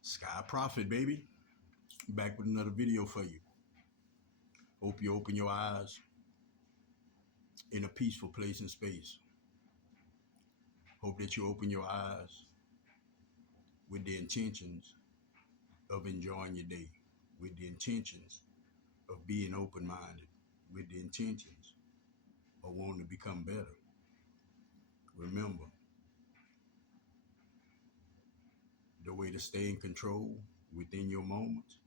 Sky Prophet, baby. Back with another video for you. Hope you open your eyes in a peaceful place and space. Hope that you open your eyes with the intentions of enjoying your day, with the intentions of being open-minded, with the intentions of wanting to become better. Remember, the way to stay in control within your moments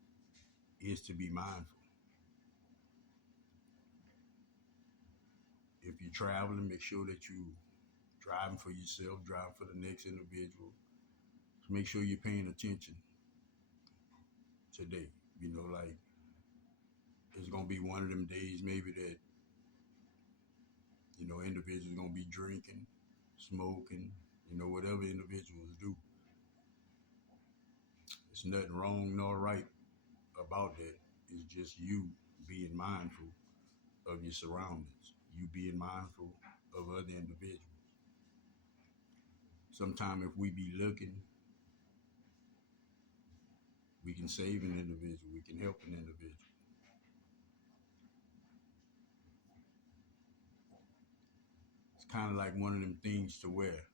is to be mindful. If you're traveling, make sure that you driving for yourself, driving for the next individual. So make sure you're paying attention today. You know, like it's gonna be one of them days maybe that, individuals gonna be drinking, smoking, whatever individuals do. There's nothing wrong nor right about that. It's just you being mindful of your surroundings, you being mindful of other individuals. Sometimes if we be looking, we can save an individual, we can help an individual. It's kind of like one of them things to where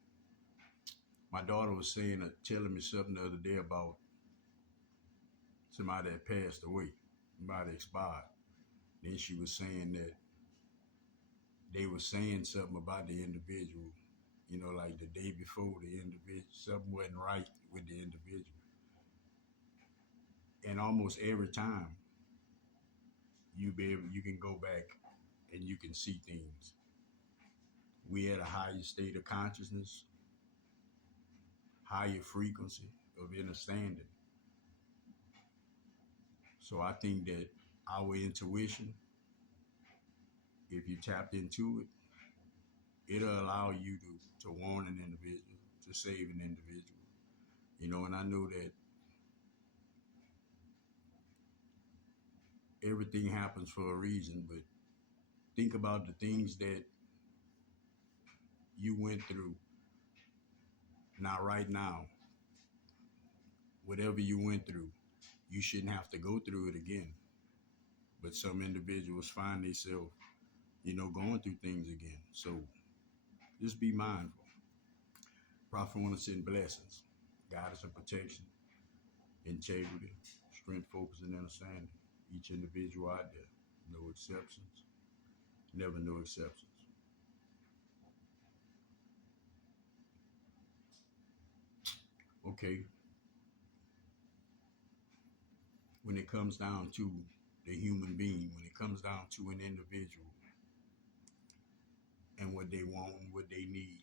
my daughter was telling me something the other day about somebody that passed away, somebody expired. Then she was saying that they were saying something about the individual, like the day before the individual, something wasn't right with the individual. And almost every time you can go back and you can see things. We had a higher state of consciousness, higher frequency of understanding. So I think that our intuition, if you tapped into it, it'll allow you to warn an individual, to save an individual. And I know that everything happens for a reason, but think about the things that you went through. Not right now. Whatever you went through, you shouldn't have to go through it again. But some individuals find themselves, going through things again. So just be mindful. Prophet want to send blessings, guidance and protection, integrity, strength, focus, and understanding. Each individual out there, no exceptions, never no exceptions. Okay. When it comes down to the human being, when it comes down to an individual and what they want and what they need,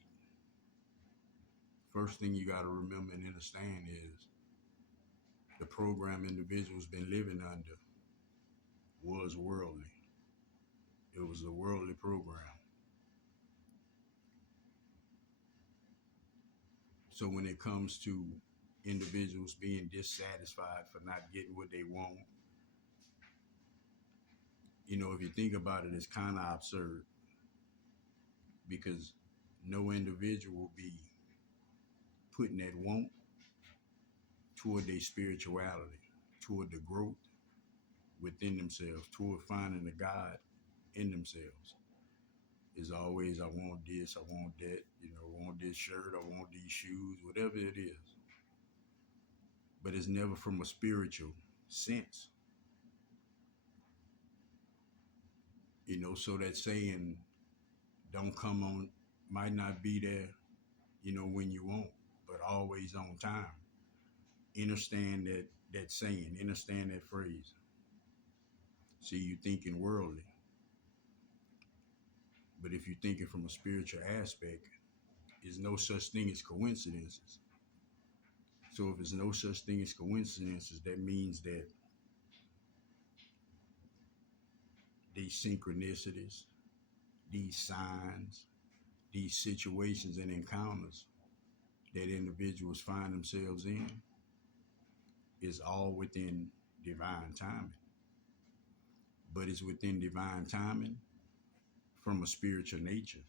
first thing you got to remember and understand is the program individuals been living under was worldly. It was a worldly program. So when it comes to individuals being dissatisfied for not getting what they want, if you think about it, it's kind of absurd, because no individual will be putting that want toward their spirituality, toward the growth within themselves, toward finding the God in themselves. It's always, I want this, I want that, I want this shirt, I want these shoes, whatever it is. But it's never from a spiritual sense. So that saying, don't come on, might not be there, when you want, but always on time. Understand that saying, understand that phrase. See, you thinking worldly. But if you're thinking from a spiritual aspect, there's no such thing as coincidences. So if there's no such thing as coincidences, that means that these synchronicities, these signs, these situations and encounters that individuals find themselves in is all within divine timing. But it's within divine timing from a spiritual nature,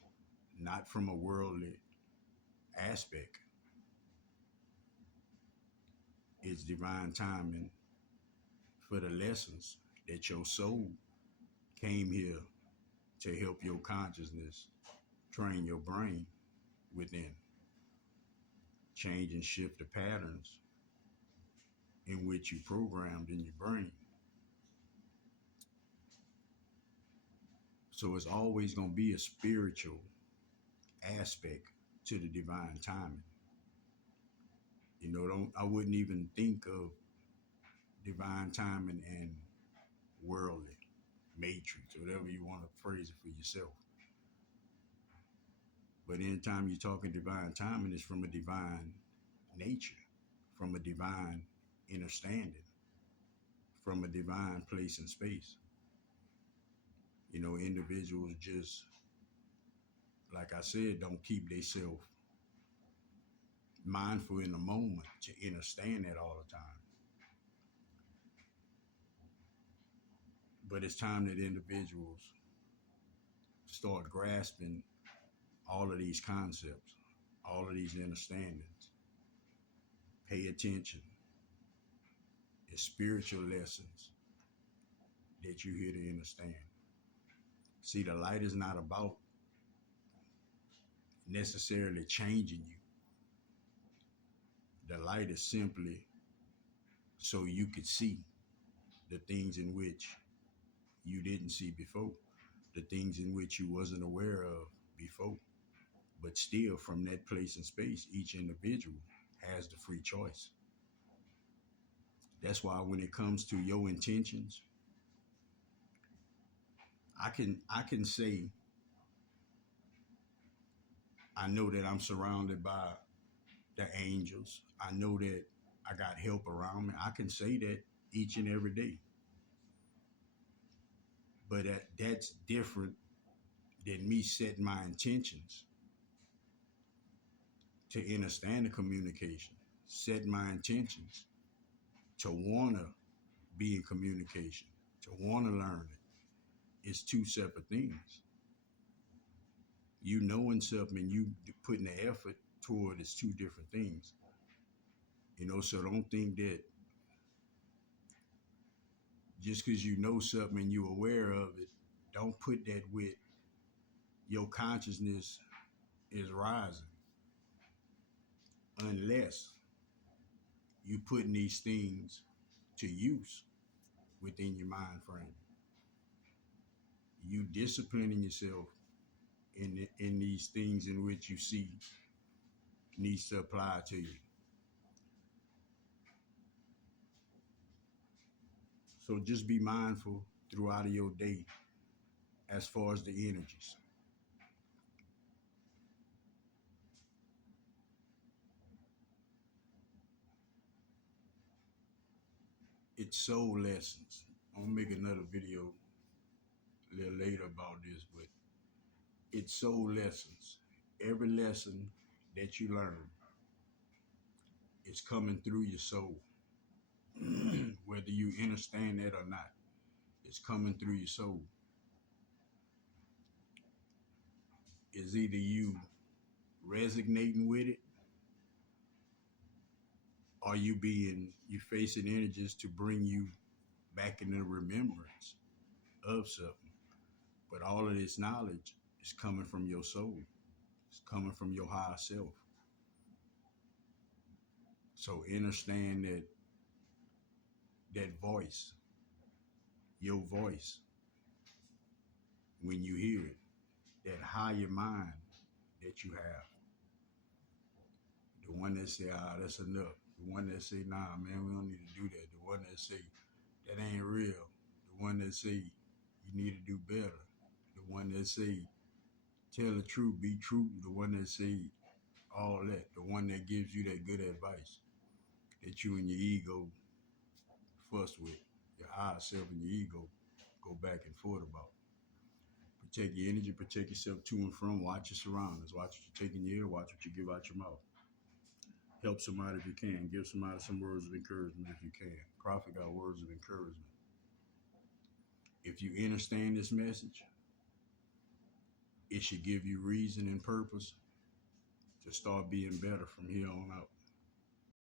not from a worldly aspect. it's divine timing for the lessons that your soul came here to help your consciousness train your brain within, change and shift the patterns in which you programmed in your brain. So it's always going to be a spiritual aspect to the divine timing. You know, I wouldn't even think of divine timing and worldly, matrix, whatever you want to phrase it for yourself. But anytime you're talking divine timing, it's from a divine nature, from a divine understanding, from a divine place and space. You know, individuals just, like I said, don't keep themselves mindful in the moment to understand that all the time. But it's time that individuals start grasping all of these concepts, all of these understandings. Pay attention. It's spiritual lessons that you're here to understand. See, the light is not about necessarily changing you. The light is simply so you could see the things in which you didn't see before, the things in which you wasn't aware of before. But still, from that place and space, each individual has the free choice. That's why when it comes to your intentions, I can say I know that I'm surrounded by the angels. I know that I got help around me. I can say that each and every day. But that's different than me setting my intentions to understand the communication, setting my intentions to want to be in communication, to want to learn it. It's two separate things. You knowing something and you putting the effort toward is two different things. You know, so don't think that just because you know something and you're aware of it, don't put that with your consciousness is rising unless you putting these things to use within your mind frame. You disciplining yourself in these things in which you see needs to apply to you. So just be mindful throughout your day as far as the energies. It's soul lessons. I'm gonna make another video a little later about this, but it's soul lessons. Every lesson that you learn is coming through your soul. Whether you understand that or not, it's coming through your soul. It's either you resonating with it or you facing energies to bring you back in the remembrance of something. But all of this knowledge is coming from your soul. It's coming from your higher self. So understand that voice, your voice, when you hear it, that higher mind that you have. The one that say, that's enough. The one that say, nah, man, we don't need to do that. The one that say, that ain't real. The one that say, you need to do better. The one that say, tell the truth, be true. The one that say, all that. The one that gives you that good advice that you and your ego fuss with. Your higher self and your ego go back and forth about. Protect your energy, protect yourself to and from, watch your surroundings, watch what you take in your ear, watch what you give out your mouth. Help somebody if you can, give somebody some words of encouragement if you can. Prophet got words of encouragement. If you understand this message, it should give you reason and purpose to start being better from here on out.